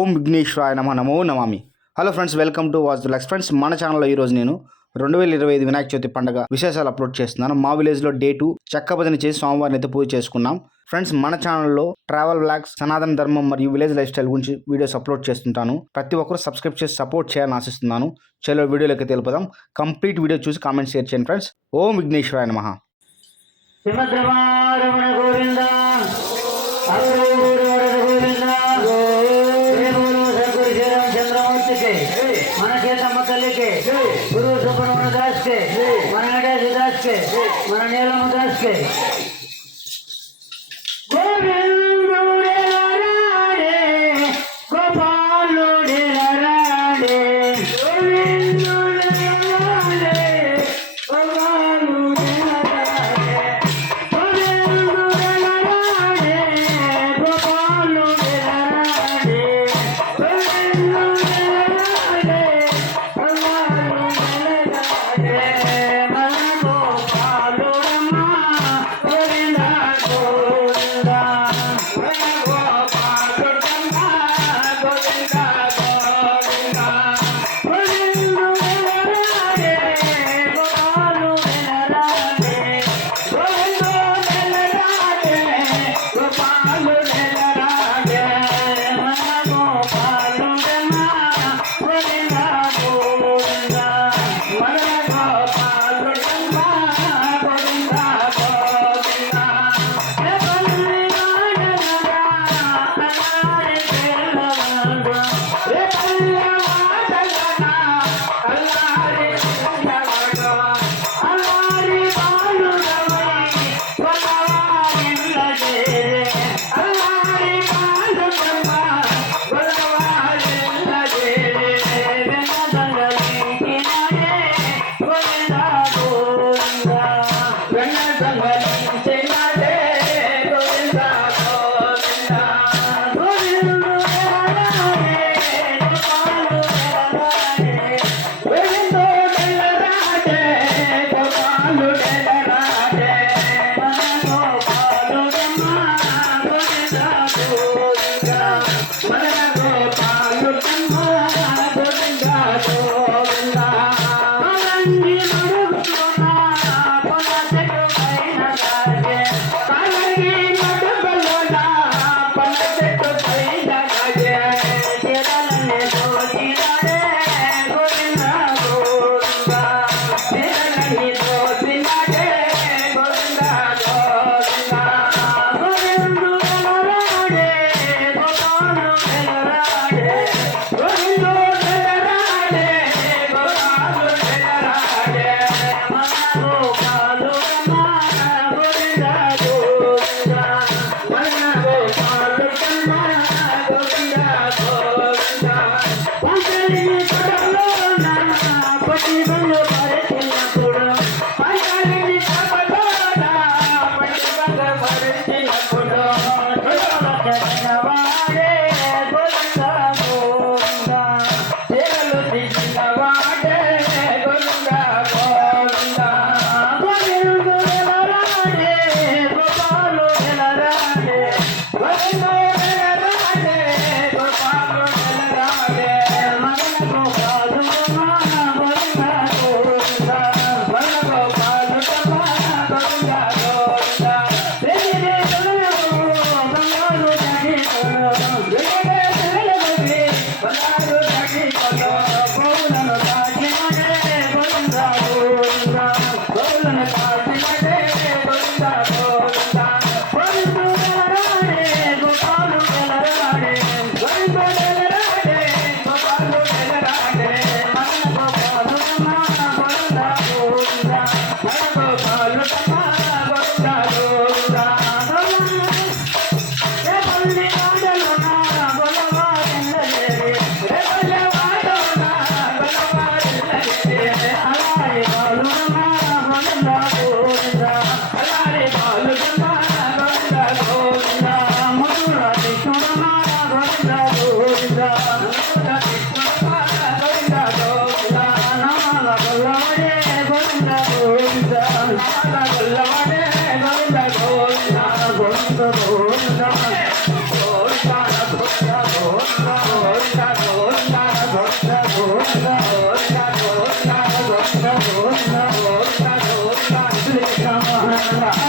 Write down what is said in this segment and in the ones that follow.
ఓం విఘ్నేశ్వరాయ నమః నమో నమామి. Hello friends, welcome to watch the Lux. Friends, మన ఛానల్లో ఈరోజు నేను 2025 వినాయక చవితి పండుగ విశేషాలు అప్లోడ్ చేస్తున్నాను. మా విలేజ్లో డే 2 చెక్క భజన చేసి స్వామివారిని అయితే పూజ చేసుకున్నాం. ఫ్రెండ్స్, మన ఛానల్లో ట్రావెల్ వ్లాగ్స్, సనాతన ధర్మం మరియు విలేజ్ లైఫ్ స్టైల్ గురించి వీడియోస్ అప్లోడ్ చేస్తుంటాను. ప్రతి ఒక్కరు సబ్స్క్రైబ్ చేసి సపోర్ట్ చేయాలని ఆశిస్తున్నాను. చలో వీడియోలోకి తెలుపుదాం. కంప్లీట్ వీడియో చూసి కామెంట్ షేర్ చేయండి ఫ్రెండ్స్. ఓం విఘ్నేశ్వరాయ నమః. మన చేతమ్మ తల్లికి, గురువు సుబ్రహ్మణ్య దాస్కి, మన నటేశ దాస్కి, మన నీలమ్మ దాస్కి.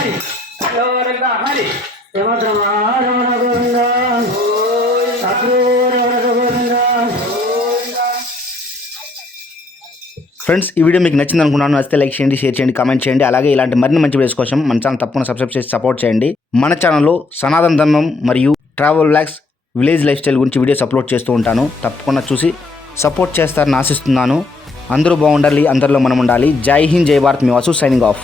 హరి రమణ హరి రమణ గోవింద అక్రూర గోవింద. ఫ్రెండ్స్ ఈ వీడియో మీకు నచ్చింది అనుకున్నాను. నచ్చితే లైక్ చేయండి, షేర్ చేయండి, కామెంట్ చేయండి. అలాగే ఇలాంటి మరిన్ని మంచి వీడియోస్ కోసం మన ఛానల్ తప్పకుండా సబ్స్క్రైబ్ చేసి సపోర్ట్ చేయండి. మన ఛానల్లో సనాతన ధర్మం మరియు travel blogs, village life style గురించి వీడియోస్ అప్లోడ్ చేస్తూ ఉంటాను. తప్పకుండా చూసి సపోర్ట్ చేస్తారని ఆశిస్తున్నాను. అందరూ బాగుండాలి, అందరిలో మనం ఉండాలి. జై హింద్, జై భారత్. మీ వాసు సైనింగ్ ఆఫ్.